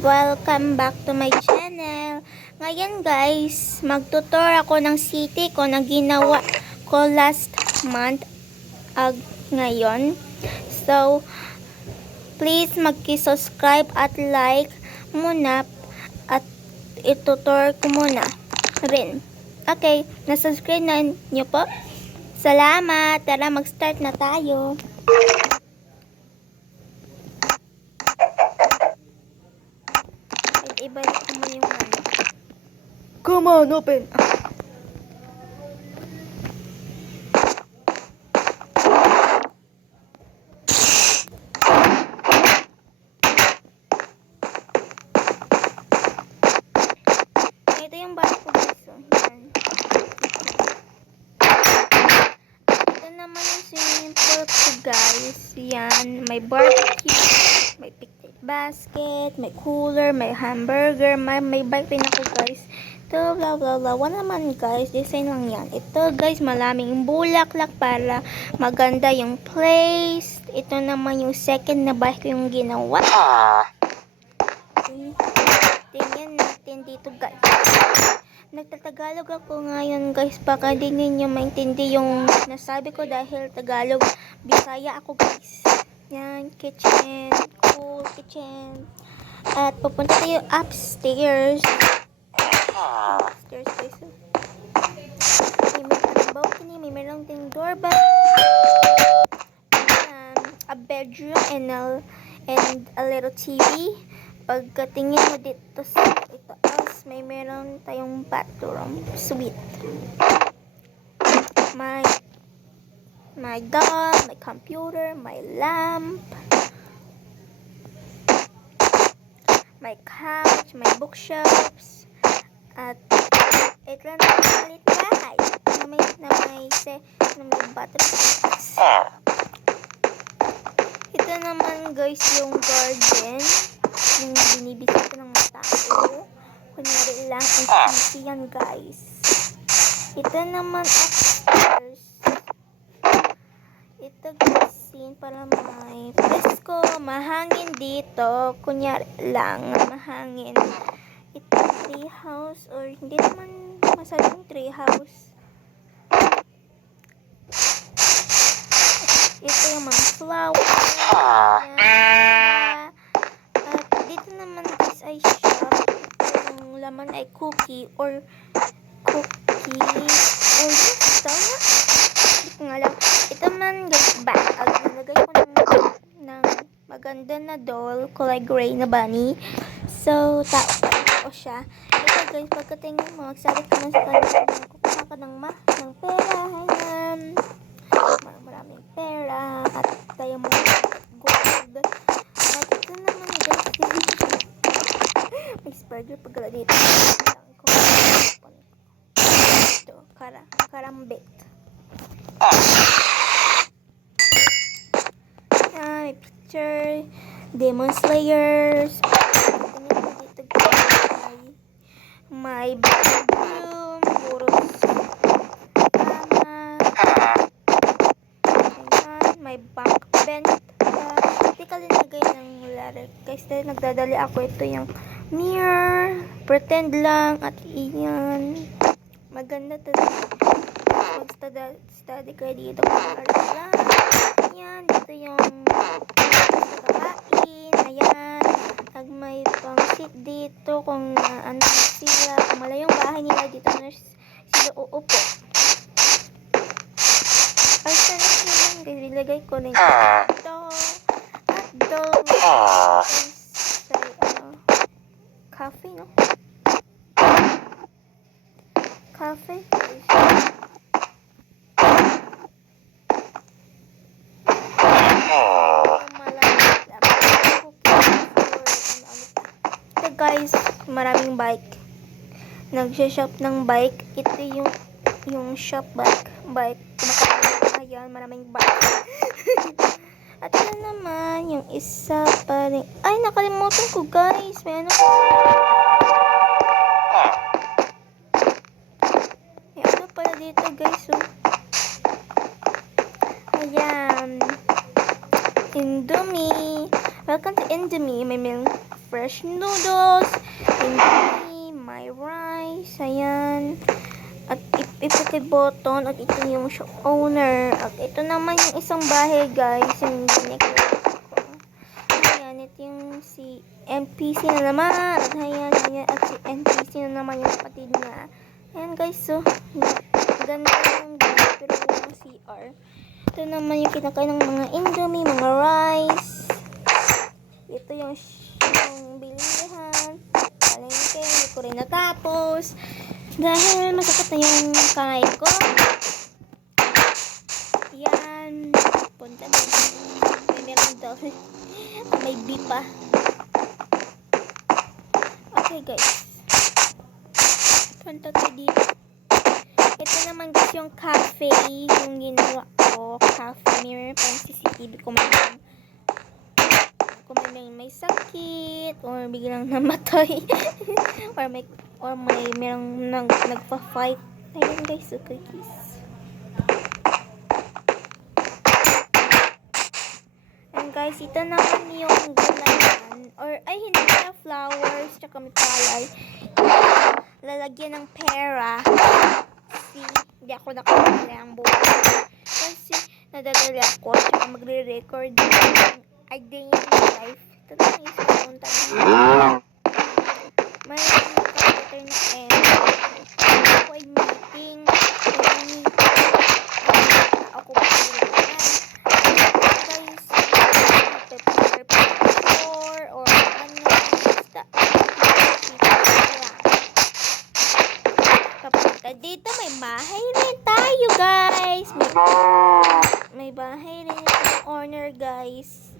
Welcome back to my channel. Ngayon guys, magtutor ako ng city ko na ginawa ko last month ngayon. So, please mag-subscribe at like muna at itutor ko muna rin. Okay, nasubscribe na nyo po? Salamat! Tara, mag-start na tayo. Ibalik ko mo yung ano. Come on, open! Ito yung bahay ko guys. Yan. Ito naman yung swimming pool ko guys. Yan. May barbecue. May picnic basket. May cooler. May hamburger. May bike rin ako guys. Ito blah blah blah. Wala naman guys. Design lang yan. Ito guys. Malaming bulaklak para maganda yung place. Ito naman yung second na bike ko yung ginawa. Tingnan natin dito guys. Nagtatagalog ako ngayon guys. Baka di ninyo maintindi yung nasabi ko dahil Tagalog. Bisaya ako guys. Yan, kitchen. Cool kitchen. At pupunta tayo upstairs. Upstairs guys. May merong balcony. May merong ting doorbell. A bedroom and a little TV. Pagkatingin mo dito sa itaas, may meron tayong bathroom suite. My doll, my computer, my lamp, my couch, my bookshelves, at ito lang ang malit bahay na may bathroom. Ito naman guys yung garden. Yung binibisita ko ng mga tao. Kunyari lang ang PC yan guys. Ito naman upstairs. Ito guys para may presko. Mahangin dito. Kunyari lang mahangin. Ito tree house or hindi naman masabing tree house. Ito yung mga flower. Dito naman guys ay shop. Yung laman ay cookie or yes, tama? Hindi ko nga alam. Ito man guys bag. Nalagay ko ng maganda na doll kulay gray na bunny. So, tao pa siya. Ito guys, pagkatingin mo, magsalit ka na sa kanya. Kukuha ka ng pera. Ayan. Maraming pera. At tayo mo gold. At ito naman guys. May burger pagkala dito. Ito, karambit. May picture. Demon Slayers. Dito may bedroom. Puro may bank bench. Hindi ka linagay ng ladder. Guys, dahil nagdadali ako, ito yung mirror. Pretend lang. At iyan. Maganda talaga. Mag-study kayo dito. Ayan. Dito yung kakain. Ayan. Pag may pang seat dito. Kung ano sila. Kung malayong bahay nila dito na sila uupo. Ay, sana sila guys. Ilagay ko na ito. Cafe, no? Cafe. Ito guys, maraming bike. Nag-shop ng bike. Ito yung shop bike. Ayan, maraming bike. At ito naman, yung isa pa rin. Ay, nakalimutan ko guys. May ano ko. May ano pala dito guys. Oh. Ayan. Indomie. Welcome to Indomie. May fresh noodles, hindi, my rice, ayan. At ipikay button, at ito yung owner. At ito naman yung isang bahay, guys, yung dineclare ko. Ayan, ito yung si NPC na naman. At ayan, at si NPC na naman yung kapatid niya. Ayan, guys, so, ganda yung guys, pero yung CR. Ito naman yung kinakain ng mga indomie, mga rice. Ito yung bilihan. Palengke, hindi ko rin natapos. Dahil masakit na yung kamay ko. Yan. Punta mo. May meron daw. May beef pa. Okay, guys. Punta tayo dito. Ito naman guys yung cafe. Yung ginawa ko. Cafe mirror. Pang CCTV ko man. Kung may sakit. Or biglang namatay. or may merong nagpa-fight. Ayun guys, so cookies. And guys, ito naman yung gulayan. Or, ay, hindi na flowers. Tsaka may palay. Lalagyan ng pera. Hindi ako nakakala ang buhay. Kasi, nadadali ako. Tsaka magre-record a day in my life. Ito na yung isa punta na. May naka-letter na M. Ako ay meeting. Ako pa rin. Guys, prepare or ano. Basta. Kapag dito may bahay rin tayo, guys. May bahay rin yung owner, guys.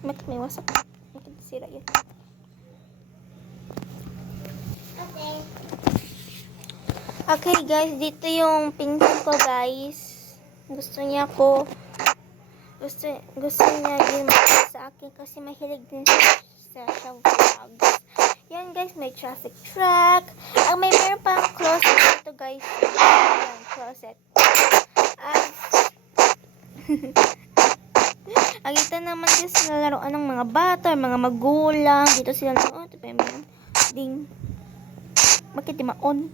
May wasak. Sira yun. Okay guys, dito yung pinsan ko, guys. Gusto niya din sa akin kasi mahilig din sa vlogs. Yan guys, may traffic truck. May meron pang closet dito, guys. Yan, closet. Ito naman guys, nalaroan ng mga bata, mga magulang. Dito sila ito pa yung ding. Bakit di ma-on?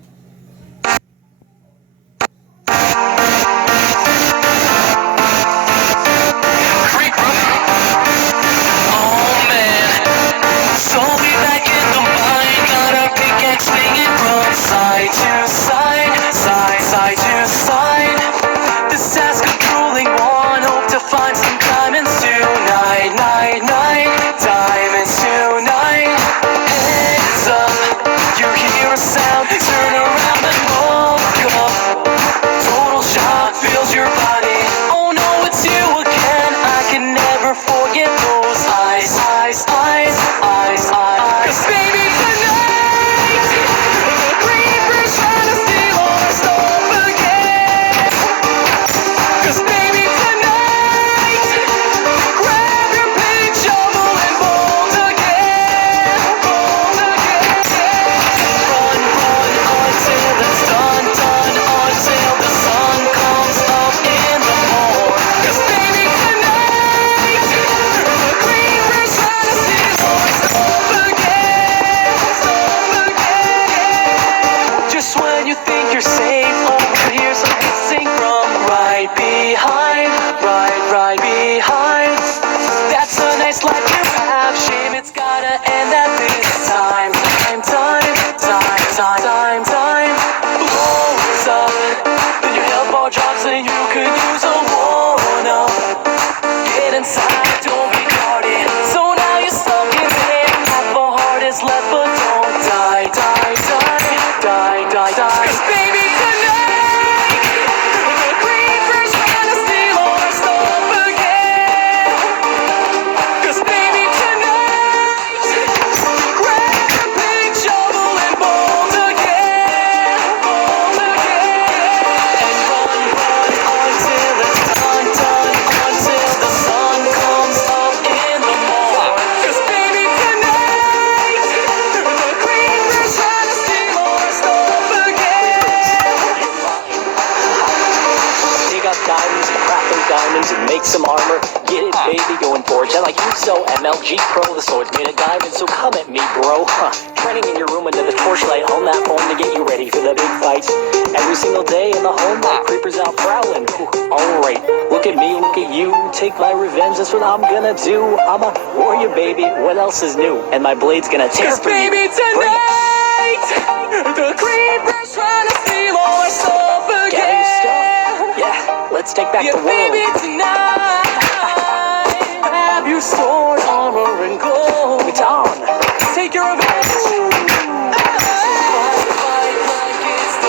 diamonds and crack those diamonds and make some armor. Get it baby, going forge. I like you so MLG Pro, the sword's made of diamond, so come at me, bro. Training in your room under the torchlight, on that phone to get you ready for the big fight. Every single day in the home, my creepers out prowling. Alright, look at me, look at you. Take my revenge, that's what I'm gonna do. I'm a warrior, baby. What else is new? And my blade's gonna tear through you. Baby, tonight, the creepers trying to steal all our stuff again. Gather your stuff. Yeah, let's take back the world. Baby, tonight.